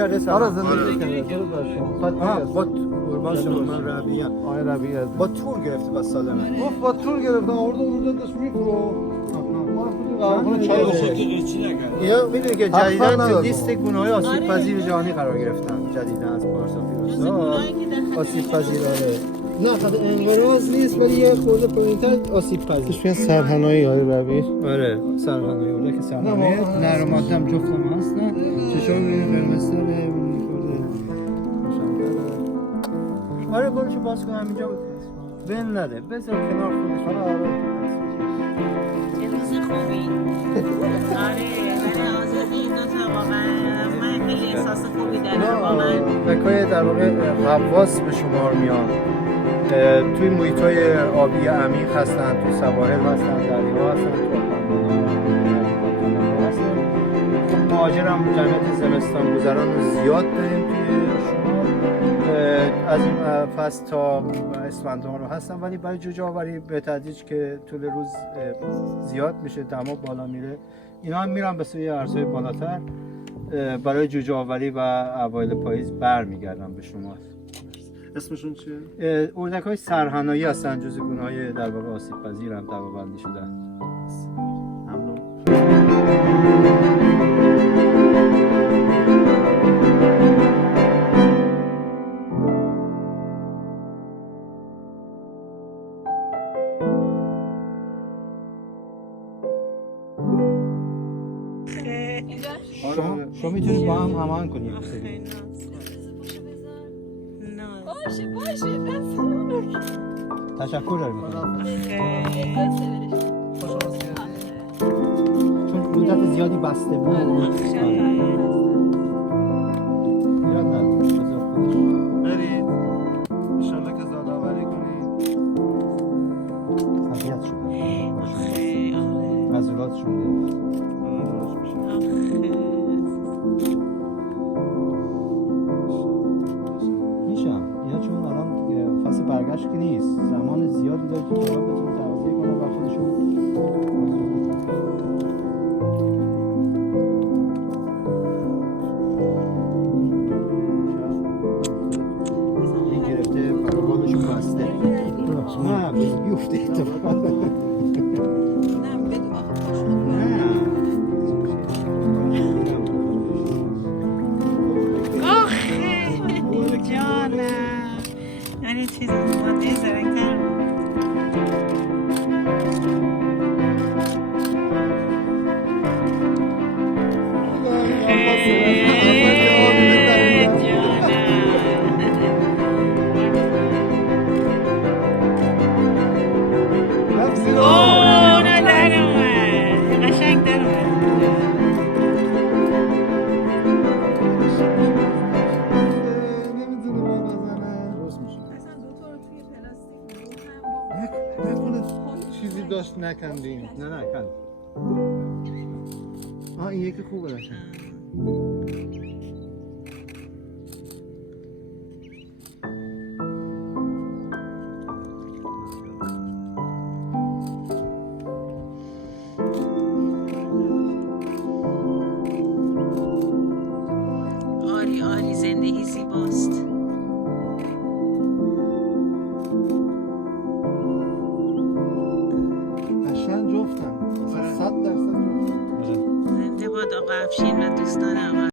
کرده سلام. آره زندگی کرده. درود بر شما. با قربان شما من ربیعم. آقای ربیعی هست. با تور گرفته بس سالمه. گفت با تور گرفتم آورده اونجا داشت میفرو. ما رفتیم قهوه‌خونه چای بخوریم. یا میدونی که جدیدن تو نداد. لیست گناهی آسیب پذیر جهانی قرار گرفتن. جدیدن از پارسا فیروزا آسیب پذیرانه. نه خود انقراض نیست ولی یه خورده پایین‌تر آسیب پذیر. توش میاد سرحنایی آقای ربیعی. آره سرحنایی اوله که سرحنایی نر و ماده هم جفت هم هستن. چشام میبینی قرمز داره میبینی خورده آره برشو باز کنم اینجا بین نده بذار کنار خودش آره چه روز خوبی آره من آزادی این دوتا واقعا من خیلی احساس خوبی دارم واقعا بکای در واقع غواص به شمار میان توی محیطای آبی عمیق هستن تو سواحل هستن دریا هستن تو هستن مهاجرم جمعیت زمستان گذران رو زیاد داریم توی شمال از این فصل تا اسفندان رو هستن ولی برای جوجه آوری به تدریج که طول روز زیاد میشه دما بالا میره اینا هم میرن به سوی ارزهای بالاتر برای جوجه آوری و اوایل پاییز برمیگردن به شمال. اسمشون چیه؟ اردک‌های سرحنایی هستن جزو گونه‌های در واقع آسیب پذیر هم طبقه‌بندی شدن. شما میتونید با هم هماهنگ کنید. باشه تشکر داریم. چون مدت زیادی بسته بود. ایراد نداره. برید انشالله که زاد آوری کنید. طبیعت شده. غزولاتشون گرفت. میشم اینا چون الان فصل برگشت که نیست زمان زیادی داره که کلاب بتونه تغذیه کنه و خودشون این گرفته پروبالشون بسته نه بیفته اتفاقا یعنی چیز ماده زرنگتر چیزی داشت نکندیم. نه کن این یکی خوبه داشت. عالی زندگی زیباست قشنگ جفتن. 100% جفتن. زنده باد آقا افشین و دوستان آقا